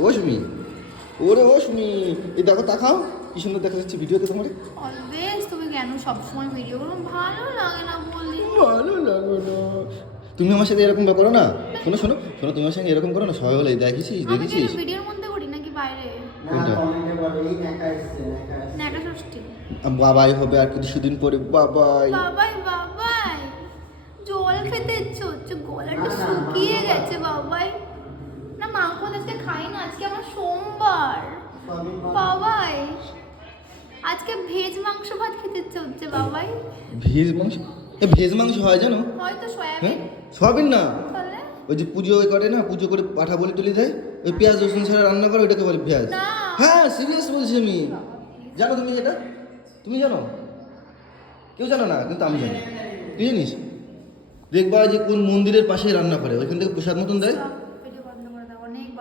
ও সুমি ওরে ও সুমি এই দেখো তাকাও কি সুন্দর দেখা যাচ্ছে ভিডিওতে তোমার। অলওয়েজ তুমি কেন সবসময় ভিডিও করো? ভালো লাগে না বললি। ভালো লাগো না। তুমি আমার সাথে এরকম করো না। শোনো শোনো শোনো তুমি আমার সঙ্গে এরকম করো না। সবাই বলে দেখেছিস দেখেছিস? ভিডিওর মধ্যে করি নাকি বাইরে? বলে বাবাই হবে আর কিছুদিন পরে বাবাই। বাবাই বাবাই। জল খেতে ইচ্ছে হচ্ছে গলাটা শুকিয়ে গেছে বাবাই না আজকে খাই না আজকে আমার সোমবার। বাবাই আজকে ভেজ মাংস ভাত খেতে ইচ্ছে হচ্ছে বাবাই। ভেজ মাংস? এ ভেজ মাংস হয় জানো? হয়তো হ্যাঁ সয়াবিন সয়াবিন না ওই যে পুজো করে না পুজো করে পাঠা বলি তুলে দেয় ওই পেঁয়াজ রসুন ছাড়া রান্না করে ওইটাকে বলে পেঁয়াজ। হ্যাঁ সিরিয়াস বলছি আমি। জানো তুমি এটা তুমি জানো? কেউ জানো না কিন্তু আমি জানি। তুই জানিস? দেখবা যে কোন মন্দিরের পাশে রান্না করে ওইখান থেকে প্রসাদ মতন দেয়?